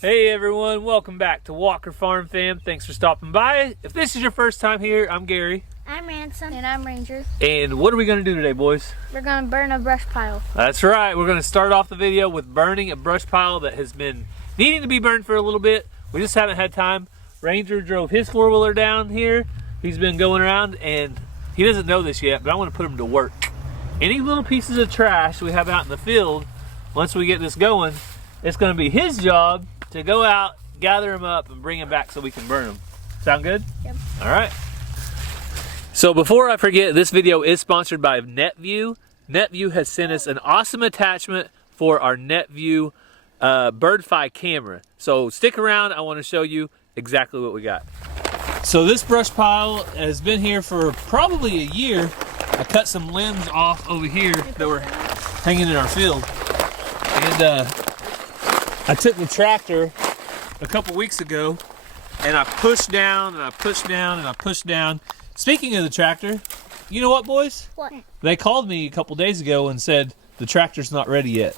Hey everyone, welcome back to Walker Farm Fam. Thanks for stopping by. If this is your first time here, I'm Gary. I'm Ransom. And I'm Ranger. And what are we going to do today, boys? We're going to burn a brush pile. That's right. We're going to start off the video with burning a brush pile that has been needing to be burned for a little bit. We just haven't had time. Ranger drove his four-wheeler down here. He's been going around and he doesn't know this yet, but I want to put him to work. Any little pieces of trash we have out in the field, once we get this going, it's going to be his job to go out, gather them up, and bring them back so we can burn them. Sound good? Yep. All right. So before I forget, this video is sponsored by NetVue. NetVue has sent us an awesome attachment for our NetVue birdfy camera. So stick around, I want to show you exactly what we got. So this brush pile has been here for probably a year. I cut some limbs off over here that were hanging in our field. And I took the tractor a couple weeks ago and I pushed down and I pushed down and I pushed down. Speaking of the tractor, you know what, boys? What? They called me a couple days ago and said the tractor's not ready yet.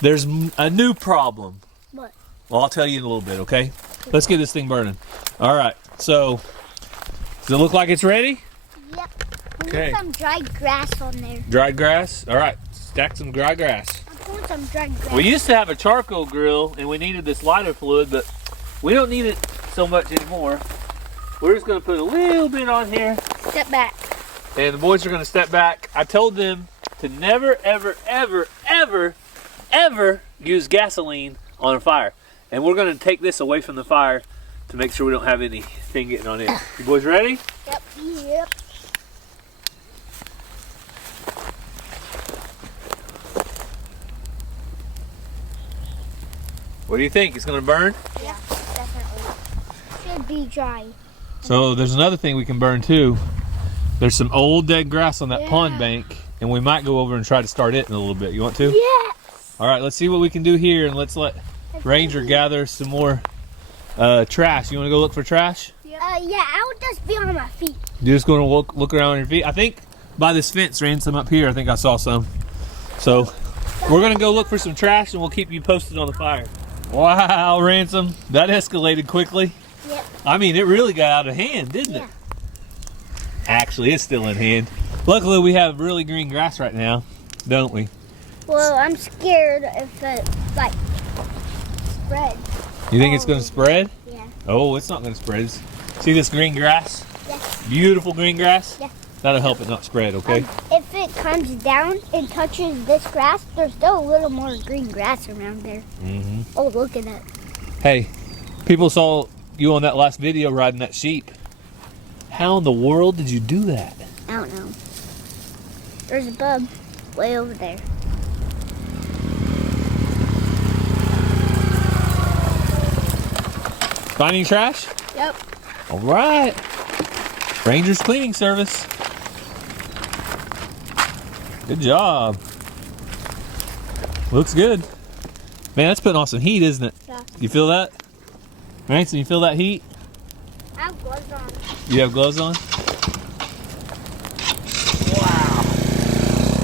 There's a new problem. What? Well, I'll tell you in a little bit, okay? Let's get this thing burning. All right, so does it look like it's ready? Yep. We Okay. need some dry grass on there. Dried grass? All right, stack some dry grass. I want some dry grass. We used to have a charcoal grill and we needed this lighter fluid, but we don't need it so much anymore. We're just gonna put a little bit on here. Step back. And the boys are gonna step back. I told them to never, ever, ever, ever, ever use gasoline on a fire. And we're gonna take this away from the fire to make sure we don't have anything getting on it. You boys ready? Yep. Yep. What do you think? It's gonna burn? Yeah, definitely. Should be dry. So there's another thing we can burn too. There's some old dead grass on that Yeah. pond bank, and we might go over and try to start it in a little bit. You want to? Yes. All right, let's see what we can do here, and let's let Ranger gather some more trash. You want to go look for trash? Yeah, I would just be on my feet. You're just going to look around on your feet? I think by this fence, Ransom, up here, I think I saw some. So we're going to go look for some trash, and we'll keep you posted on the fire. Wow, Ransom, that escalated quickly. Yep. I mean, it really got out of hand, didn't it? Actually, it's still in hand. Luckily, we have really green grass right now, don't we? Well, I'm scared if it, like, spreads. You think it's going to spread? Yeah. Oh, it's not going to spread. See this green grass? Yes. Beautiful green grass? Yeah. That'll help it not spread, okay? If it comes down and touches this grass, there's still a little more green grass around there. Mm-hmm. Oh, look at that. Hey, people saw you on that last video riding that sheep. How in the world did you do that? I don't know. There's a bug way over there. Finding trash? Yep. All right. Ranger's cleaning service. Good job. Looks good. Man, that's putting on some heat, isn't it? Yeah. You feel that? Ransom, you feel that heat? I have gloves on. You have gloves on? Wow.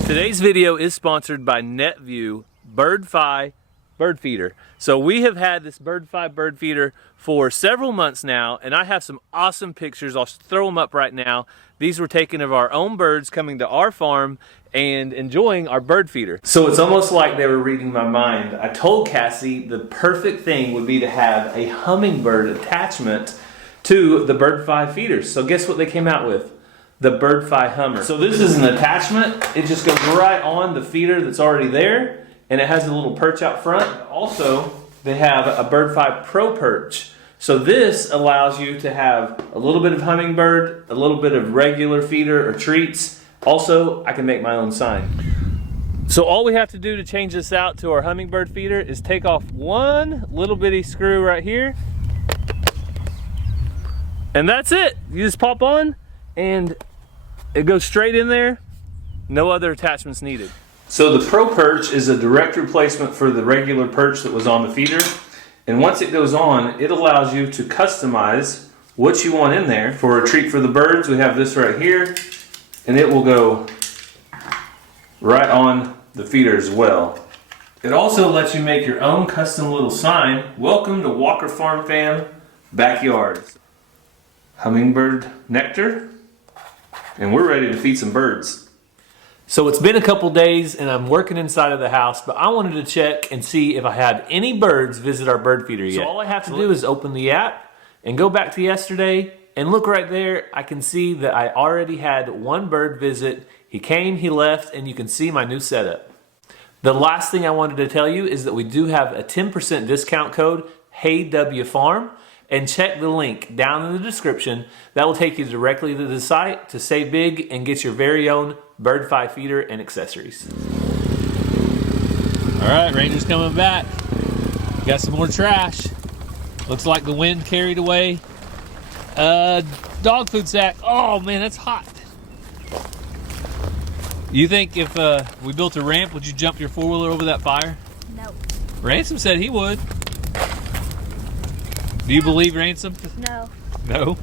Today's video is sponsored by NetVue birdfy bird feeder. So we have had this birdfy bird feeder for several months now, and I have some awesome pictures. I'll throw them up right now. These were taken of our own birds coming to our farm and enjoying our bird feeder. So it's almost like they were reading my mind. I told Cassie the perfect thing would be to have a hummingbird attachment to the birdfy feeders. So guess what they came out with? The birdfy Hummer. So this is an attachment. It just goes right on the feeder that's already there, and it has a little perch out front. Also, they have a birdfy Pro Perch. So this allows you to have a little bit of hummingbird, a little bit of regular feeder or treats. Also, I can make my own sign. So all we have to do to change this out to our hummingbird feeder is take off one little bitty screw right here. And that's it. You just pop on and it goes straight in there. No other attachments needed. So the Pro Perch is a direct replacement for the regular perch that was on the feeder. And once it goes on, it allows you to customize what you want in there. For a treat for the birds, we have this right here, and it will go right on the feeder as well. It also lets you make your own custom little sign. Welcome to Walker Farm Fam Backyards. Hummingbird nectar, and we're ready to feed some birds. So it's been a couple days and I'm working inside of the house, but I wanted to check and see if I had any birds visit our bird feeder yet. So all I have to do is open the app and go back to yesterday, and look right there, I can see that I already had one bird visit. He came, he left, and you can see my new setup. The last thing I wanted to tell you is that we do have a 10% discount code, HEYWFARM, and check the link down in the description. That will take you directly to the site to save big and get your very own BirdFy feeder and accessories. All right, Ranger's coming back. Got some more trash. Looks like the wind carried away dog food sack. Oh man, that's hot. You think if we built a ramp, would you jump your four-wheeler over that fire? No. Ransom said he would. Do you believe Ransom? No. No?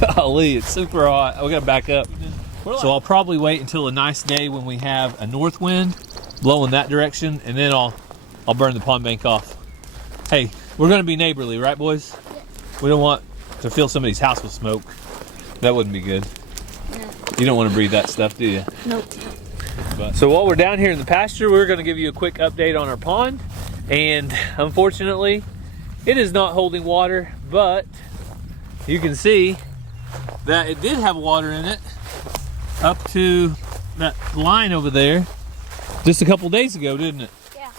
Golly, it's super hot. We gotta back up. So I'll probably wait until a nice day when we have a north wind blowing that direction, and then I'll burn the pond bank off. Hey, we're gonna be neighborly, right boys? Yes. We don't want to fill somebody's house with smoke. That wouldn't be good. No. You don't want to breathe that stuff, do you? Nope. So while we're down here in the pasture, we're going to give you a quick update on our pond. And unfortunately, it is not holding water, but you can see that it did have water in it up to that line over there just a couple days ago, didn't it? Yeah.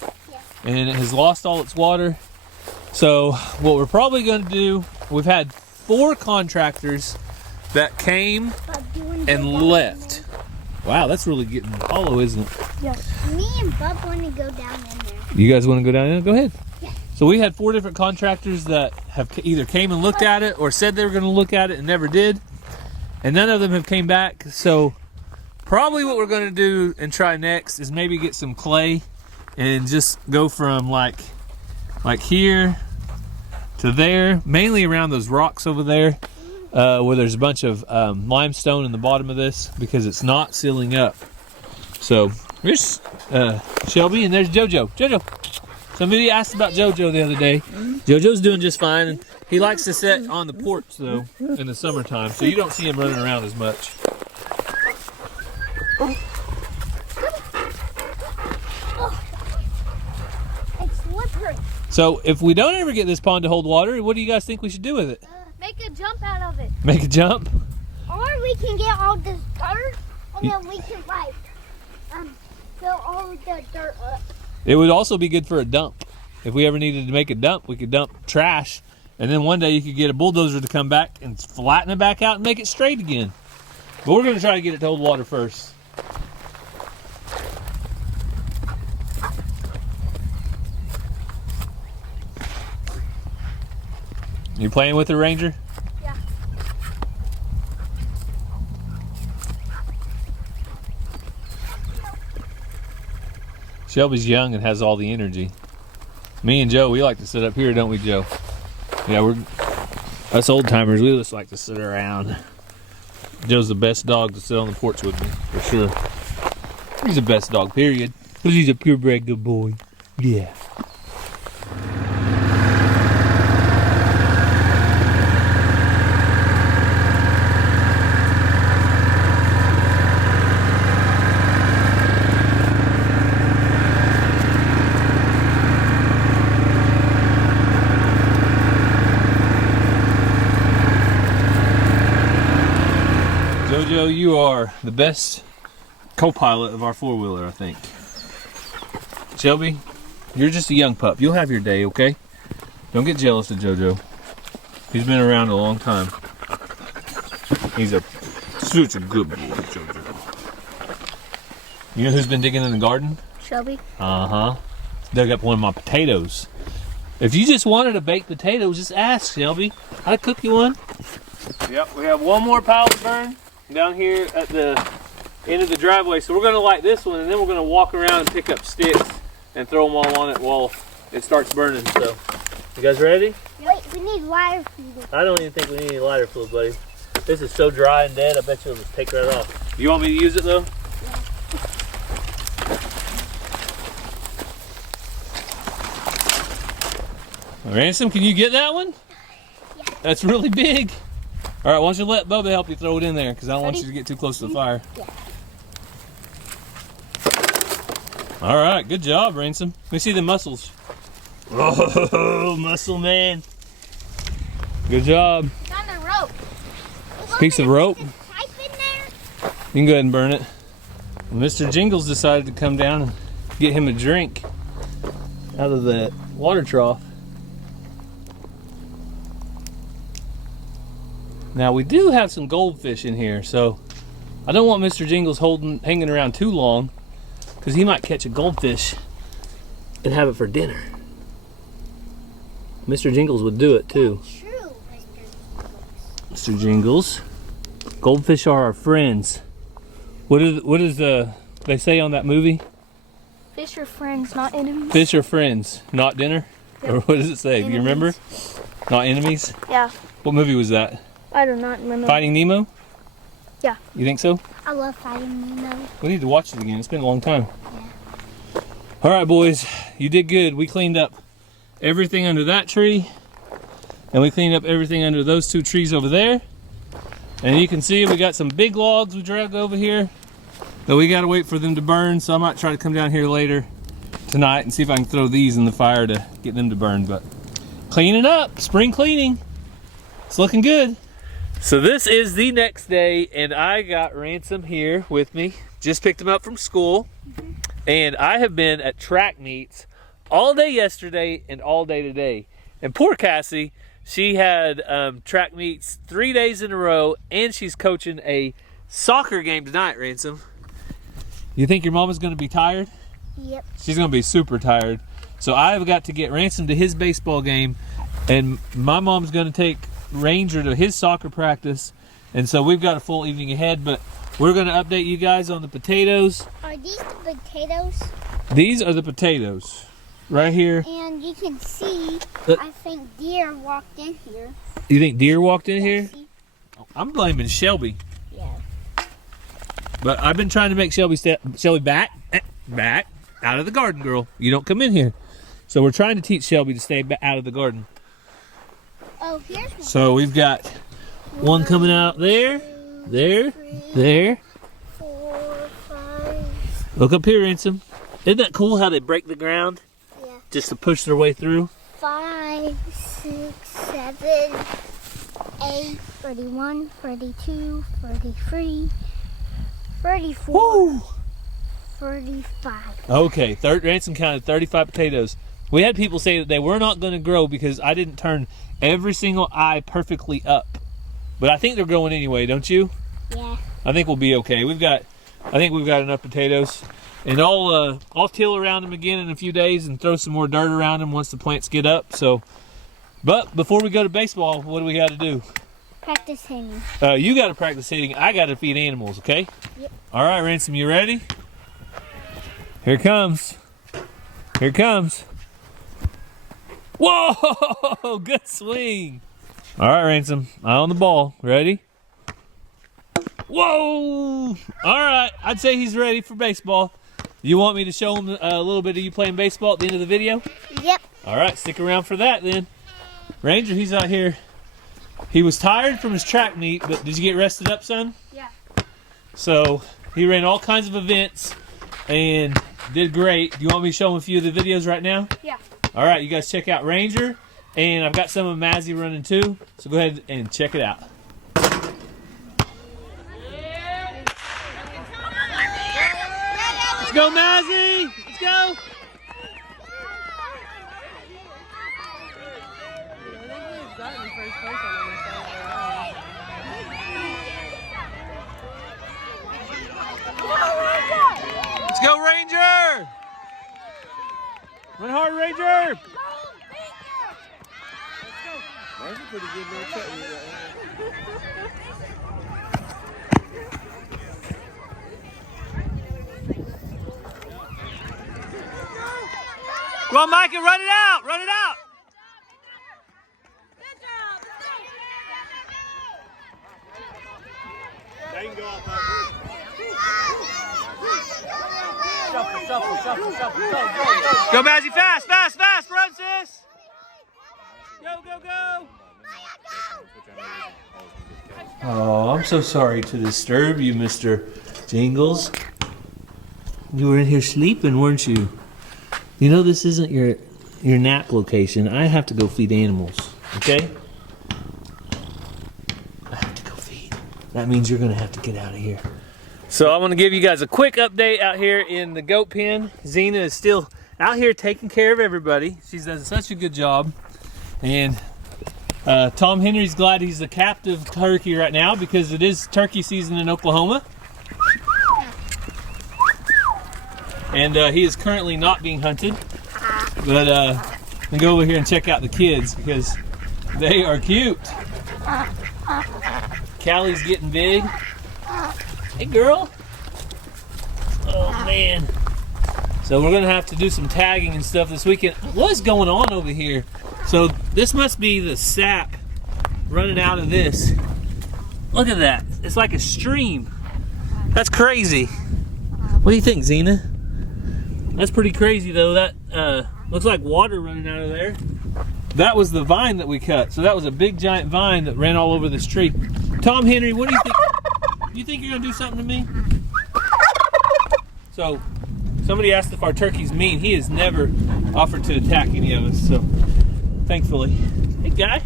And it has lost all its water. So what we're probably going to do, we've had 4 contractors that came and left. Wow, that's really getting hollow, isn't it? Yes. Me and Bub want to go down in there. You guys want to go down there? Go ahead. Yeah. So we had 4 different contractors that have either came and looked at it or said they were going to look at it and never did. And none of them have came back. So probably what we're going to do and try next is maybe get some clay and just go from like here to there, mainly around those rocks over there. Where there's a bunch of limestone in the bottom of this because it's not sealing up. So here's Shelby, and there's Jojo. Jojo. Somebody asked about Jojo the other day. Jojo's doing just fine. And he likes to sit on the porch though in the summertime, so you don't see him running around as much. It's slippery. So if we don't ever get this pond to hold water, what do you guys think we should do with it? Make a jump out of it. Make a jump? Or we can get all this dirt and then we can like fill all of the dirt up. It would also be good for a dump. If we ever needed to make a dump, we could dump trash, and then one day you could get a bulldozer to come back and flatten it back out and make it straight again. But we're going to try to get it to hold water first. You playing with her, Ranger? Yeah. Shelby's young and has all the energy. Me and Joe, we like to sit up here, don't we, Joe? Yeah, us old timers, we just like to sit around. Joe's the best dog to sit on the porch with me, for sure. He's the best dog, period. Because he's a purebred good boy. Yeah. Jojo, you are the best co-pilot of our four-wheeler, I think. Shelby, you're just a young pup. You'll have your day, okay? Don't get jealous of Jojo. He's been around a long time. He's such a good boy, Jojo. You know who's been digging in the garden? Shelby. Uh-huh. Dug up one of my potatoes. If you just wanted a baked potato, just ask, Shelby. I'd cook you one. Yep, we have one more pile to burn down here at the end of the driveway. So we're going to light this one, and then we're going to walk around and pick up sticks and throw them all on it while it starts burning. So, you guys ready? Wait, we need lighter fluid. I don't even think we need any lighter fluid, buddy. This is so dry and dead, I bet you'll just take right off. You want me to use it, though? Ransom, can you get that one? Yeah. That's really big. All right, why don't you let Bubba help you throw it in there, because I don't want you to get too close to the fire. Yeah. All right, good job, Ransom. Let me see the muscles. Oh, muscle man. Good job. It's on the rope. Piece of rope. Pipe in there. You can go ahead and burn it. Mr. Jingles decided to come down and get him a drink out of the water trough. Now we do have some goldfish in here, so I don't want Mr. Jingles hanging around too long, because he might catch a goldfish and have it for dinner. Mr. Jingles would do it too. True, Mr. Jingles. Goldfish are our friends. What is they say on that movie? Fish are friends, not enemies. Fish are friends, not dinner? Yep. Or what does it say? Enemies. Do you remember? Not enemies? Yeah, What movie was that? I do not remember. Finding Nemo? Yeah. You think so? I love Finding Nemo. We need to watch it again. It's been a long time. All right, boys. You did good. We cleaned up everything under that tree. And we cleaned up everything under those two trees over there. And you can see we got some big logs we dragged over here. But we got to wait for them to burn. So I might try to come down here later tonight and see if I can throw these in the fire to get them to burn. But cleaning up. Spring cleaning. It's looking good. So this is the next day, and I got Ransom here with me. Just picked him up from school. And I have been at track meets all day yesterday and all day today. And poor Cassie, she had track meets 3 days in a row, and she's coaching a soccer game tonight, Ransom. You think your mama's gonna be tired? Yep. She's gonna be super tired. So I've got to get Ransom to his baseball game, and my mom's gonna take Ranger to his soccer practice, and so we've got a full evening ahead. But we're going to update you guys on the potatoes. Are these the potatoes? These are the potatoes right here. And you can see, I think deer walked in here. You think deer walked in here? See? I'm blaming Shelby, Yeah. but I've been trying to make Shelby back out of the garden, girl. You don't come in here. So we're trying to teach Shelby to stay out of the garden. Oh, here's one. So we've got one coming out there, there, there. 4, 5. Look up here, Ransom. Isn't that cool how they break the ground Yeah. just to push their way through? 5, 6, 7, 8, 31, 32, 33, 34, Woo! 35. Okay, Ransom counted 35 potatoes. We had people say that they were not going to grow because I didn't turn every single eye perfectly up. But I think they're growing anyway, don't you? Yeah. I think we'll be okay. I think we've got enough potatoes. And I'll till around them again in a few days and throw some more dirt around them once the plants get up. So, but before we go to baseball, what do we got to do? Practice hitting. You got to practice hitting. I got to feed animals, okay? Yep. All right, Ransom, you ready? Here it comes. Here it comes. Whoa! Good swing. All right, Ransom. Eye on the ball. Ready? Whoa! All right. I'd say he's ready for baseball. You want me to show him a little bit of you playing baseball at the end of the video? Yep. All right. Stick around for that then. Ranger, he's out here. He was tired from his track meet, but did you get rested up, son? Yeah. So he ran all kinds of events and did great. Do you want me to show him a few of the videos right now? Yeah. All right, you guys check out Ranger, and I've got some of Mazzy running too, so go ahead and check it out. Let's go, Mazzy! Let's go! Let's go, Ranger! Run hard, Ranger! That's a pretty good little cut. Come on, Micah, run it out! Run it out! They can go out that Go, Mazzy, fast, fast, fast! Run, sis! Oh, I'm so sorry to disturb you, Mr. Jingles. You were in here sleeping, weren't you? You know this isn't your nap location. I have to go feed animals, okay? I have to go feed. That means you're gonna have to get out of here. So I'm gonna give you guys a quick update out here in the goat pen. Xena is still out here taking care of everybody. She's done such a good job. And Tom Henry's glad he's a captive turkey right now because it is turkey season in Oklahoma. And he is currently not being hunted. But I'm gonna go over here and check out the kids because they are cute. Callie's getting big. Hey girl. Oh man. So we're gonna have to do some tagging and stuff this weekend. What is going on over here? So this must be the sap running out of this. Look at that. It's like a stream. That's crazy. What do you think, Xena? That's pretty crazy though. That looks like water running out of there. That was the vine that we cut. So that was a big giant vine that ran all over this tree. Tom Henry, what do you think? You think you're gonna do something to me? So somebody asked if our turkey's mean. He has never offered to attack any of us, so thankfully. Hey guy.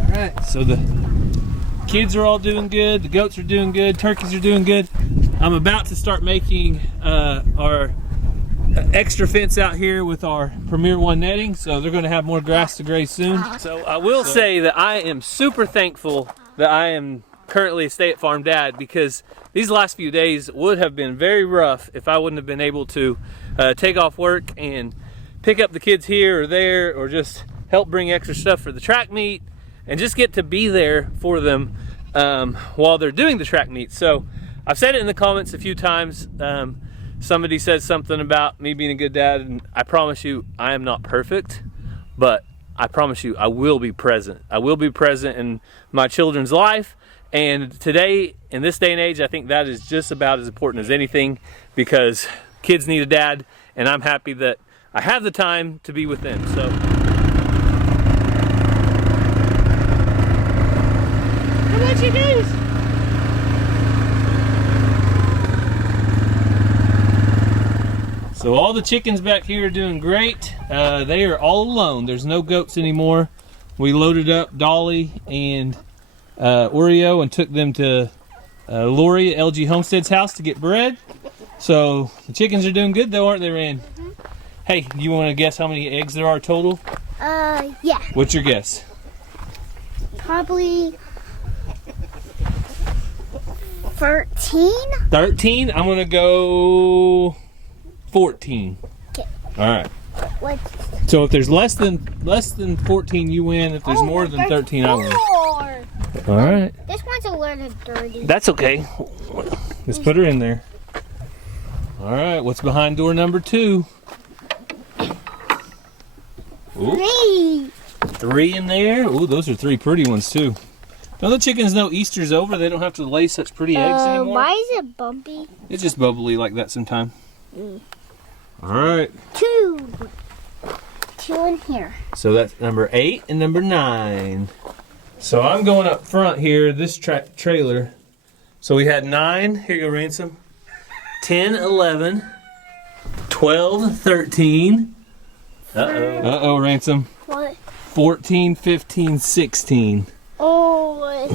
Alright, so the kids are all doing good, the goats are doing good, turkeys are doing good. I'm about to start making our extra fence out here with our Premier One netting, so they're going to have more grass to graze soon. So I will say that I am super thankful that I am currently a stay-at-farm dad because these last few days would have been very rough if I wouldn't have been able to take off work and pick up the kids here or there, or just help bring extra stuff for the track meet and just get to be there for them while they're doing the track meet. So I've said it in the comments a few times. Somebody said something about me being a good dad, and I promise you I am not perfect, but I promise you I will be present. I will be present in my children's life, and today, in this day and age, I think that is just about as important as anything because kids need a dad, and I'm happy that I have the time to be with them. So how much you do? So all the chickens back here are doing great. They are all alone. There's no goats anymore. We loaded up Dolly and Oreo and took them to Lori at LG Homestead's house to get bread. So the chickens are doing good though, aren't they, Rand? Mm-hmm. Hey, you want to guess how many eggs there are total? Yeah. What's your guess? Probably 13? 13? I'm going to go 14. Okay. All right. What? So if there's less than 14, you win. If there's more than 13, I win. All right. This one's a little dirty. That's okay. Let's put her in there. All right. What's behind door number 2? Ooh. 3 in there. Ooh, those are 3 pretty ones too. Don't the chickens know Easter's over? They don't have to lay such pretty eggs anymore. Why is it bumpy? It's just bubbly like that sometime. All right. 2 in here. So that's number 8 and number 9. So I'm going up front here, this trailer. So we had 9, here you go, Ransom. 10, 11, 12, 13. Uh-oh, Ransom. What? 14, 15, 16. Oh, I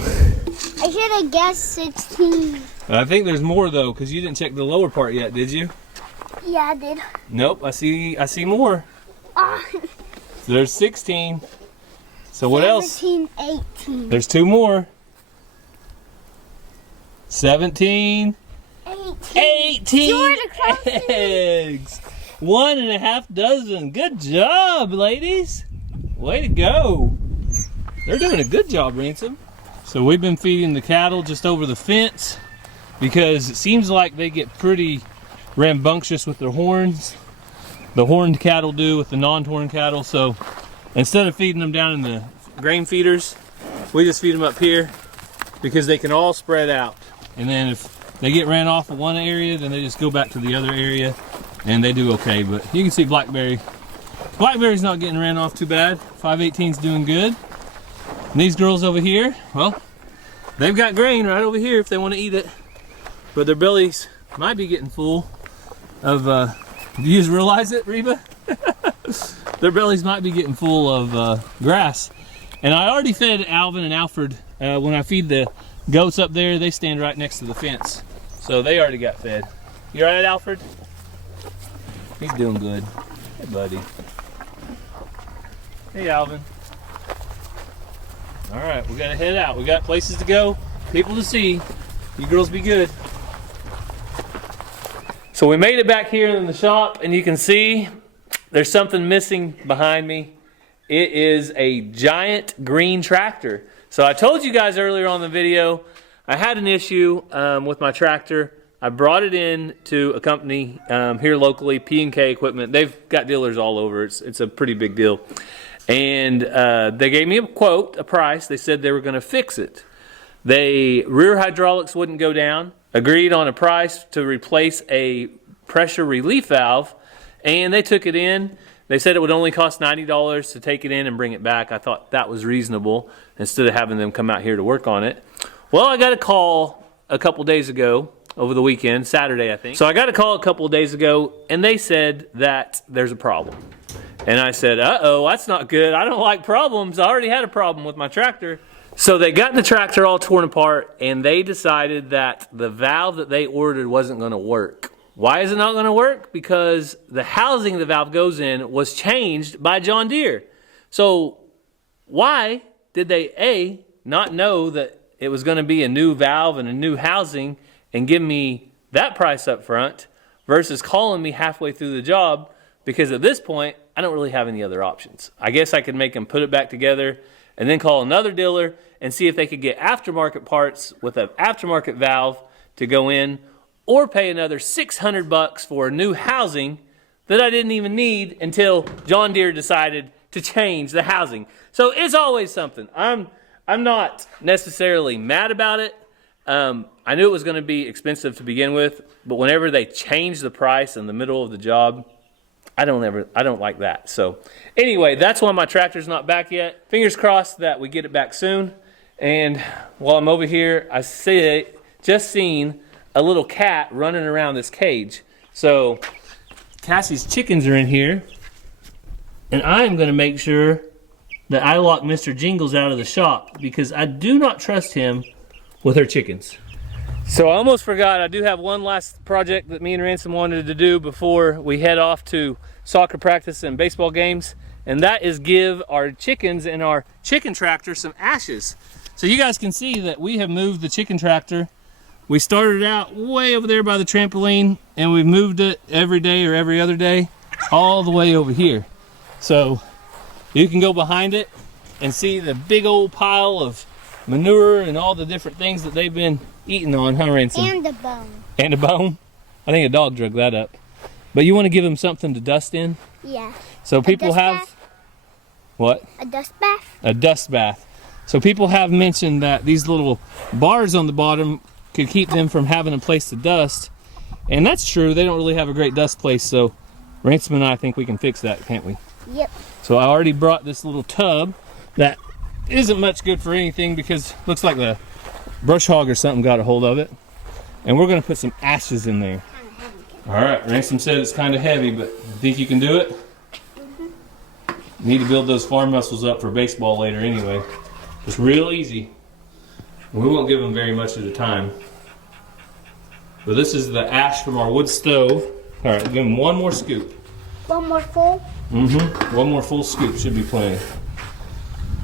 should have guessed 16. I think there's more though, because you didn't check the lower part yet, did you? Yeah, I did. Nope, I see more. There's 16. So what else? 17, 18. There's 2 more. 17. 18 eggs. 1.5 dozen. Good job, ladies. Way to go. They're doing a good job, Ransom. So we've been feeding the cattle just over the fence because it seems like they get pretty rambunctious with their horns. The horned cattle do with the non-horned cattle. So instead of feeding them down in the grain feeders, we just feed them up here because they can all spread out. And then if they get ran off of one area, then they just go back to the other area and they do okay. But you can see Blackberry's not getting ran off too bad. 518's doing good. And these girls over here, well, they've got grain right over here if they want to eat it. But their bellies might be getting full of, do you just realize it, Reba? Their bellies might be getting full of grass. And I already fed Alvin and Alfred. When I feed the goats up there, they stand right next to the fence. So they already got fed. You all right, Alfred? He's doing good. Hey, buddy. Hey, Alvin. All right, we gotta head out. We got places to go, people to see. You girls be good. So we made it back here in the shop, and you can see there's something missing behind me. It is a giant green tractor. So I told you guys earlier on the video, I had an issue with my tractor. I brought it in to a company here locally, P&K Equipment. They've got dealers all over. It's a pretty big deal. And they gave me a quote, a price. They said they were going to fix it. Rear hydraulics wouldn't go down. Agreed on a price to replace a pressure relief valve. And they took it in. They said it would only cost $90 to take it in and bring it back. I thought that was reasonable instead of having them come out here to work on it. Well, I got a call a couple days ago, over the weekend, Saturday I think. So I got a call a couple of days ago, and they said that there's a problem. And I said, uh-oh, that's not good. I don't like problems. I already had a problem with my tractor. So they got the tractor all torn apart, and they decided that the valve that they ordered wasn't going to work. Why is it not going to work? Because the housing the valve goes in was changed by John Deere. So why did they, A, not know that it was going to be a new valve and a new housing and give me that price up front versus calling me halfway through the job? Because at this point, I don't really have any other options. I guess I could make them put it back together and then call another dealer and see if they could get aftermarket parts with an aftermarket valve to go in, or pay another $600 for a new housing that I didn't even need until John Deere decided to change the housing. So it's always something. I'm not necessarily mad about it. I knew it was going to be expensive to begin with, but whenever they change the price in the middle of the job, I don't like that. So anyway, that's why my tractor's not back yet. Fingers crossed that we get it back soon. And while I'm over here, I just seen a little cat running around this cage. So Cassie's chickens are in here, and I'm going to make sure that I lock Mr. Jingles out of the shop because I do not trust him with her chickens. So I almost forgot, I do have one last project that me and Ransom wanted to do before we head off to soccer practice and baseball games, and that is give our chickens and our chicken tractor some ashes. So you guys can see that we have moved the chicken tractor. We started out way over there by the trampoline, and we've moved it every day or every other day all the way over here. So you can go behind it and see the big old pile of manure and all the different things that they've been eating on, huh, Ransom? And a bone. And a bone? I think a dog drug that up. But you want to give them something to dust in? Yeah. So people have... bath? What? A dust bath? A dust bath. So people have mentioned that these little bars on the bottom could keep them from having a place to dust. And that's true. They don't really have a great dust place. So Ransom and I think we can fix that, can't we? Yep. So I already brought this little tub that isn't much good for anything because it looks like the brush hog or something got a hold of it. And we're going to put some ashes in there. All right, Ransom said it's kind of heavy, but you think you can do it? Mm-hmm. Need to build those farm muscles up for baseball later anyway. It's real easy. We won't give them very much at a time. But this is the ash from our wood stove. All right, give them one more scoop. One more full? Mm-hmm. One more full scoop should be plenty.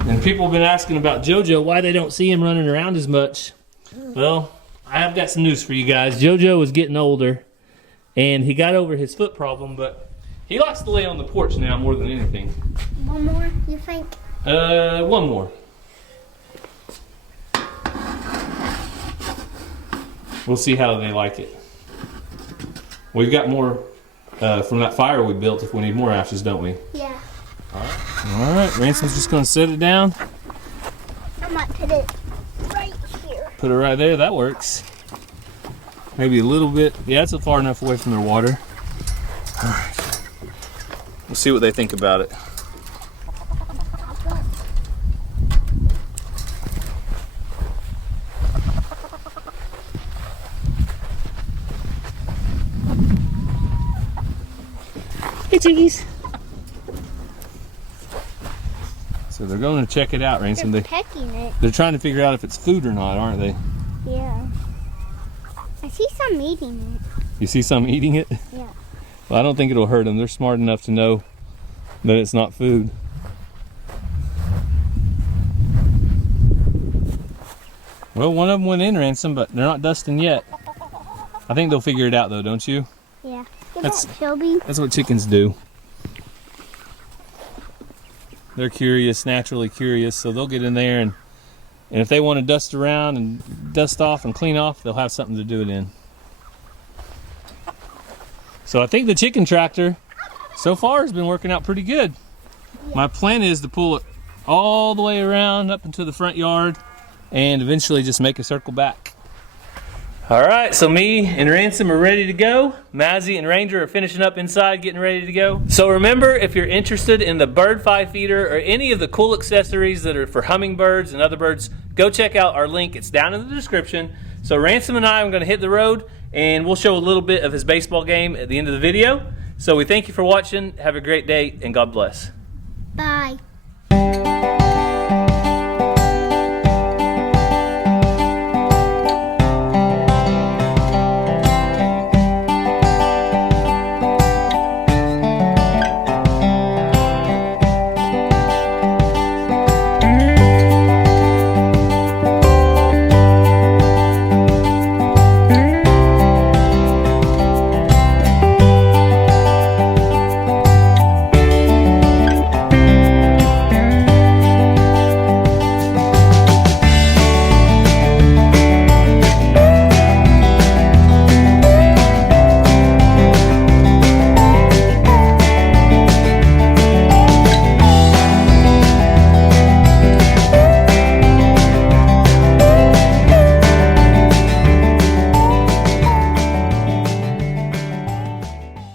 And people have been asking about JoJo, why they don't see him running around as much. Well, I have got some news for you guys. JoJo is getting older, and he got over his foot problem, but he likes to lay on the porch now more than anything. One more, you think? One more. We'll see how they like it. We've got more from that fire we built if we need more ashes, don't we? Yeah. All right, Ransom's just going to set it down. I might put it right here. Put it right there, that works. Maybe a little bit. Yeah, it's far enough away from their water. All right. We'll see what they think about it. Hey, chickies. So they're going to check it out, Ransom. They're pecking it. They're trying to figure out if it's food or not, aren't they? Yeah. I see some eating it. You see some eating it? Yeah. Well, I don't think it'll hurt them. They're smart enough to know that it's not food. Well, one of them went in, Ransom, but they're not dusting yet. I think they'll figure it out, though, don't you? Yeah. That's- Shelby. That's what chickens do. They're curious, naturally curious, so they'll get in there and if they want to dust around and dust off and clean off, they'll have something to do it in. So I think the chicken tractor so far has been working out pretty good. Yeah. My plan is to pull it all the way around up into the front yard and eventually just make a circle back. All right, so me and Ransom are ready to go. Mazzy and Ranger are finishing up inside, getting ready to go. So remember, if you're interested in the birdfy feeder or any of the cool accessories that are for hummingbirds and other birds, go check out our link. It's down in the description. So Ransom and I are gonna hit the road and we'll show a little bit of his baseball game at the end of the video. So we thank you for watching. Have a great day and God bless. Bye.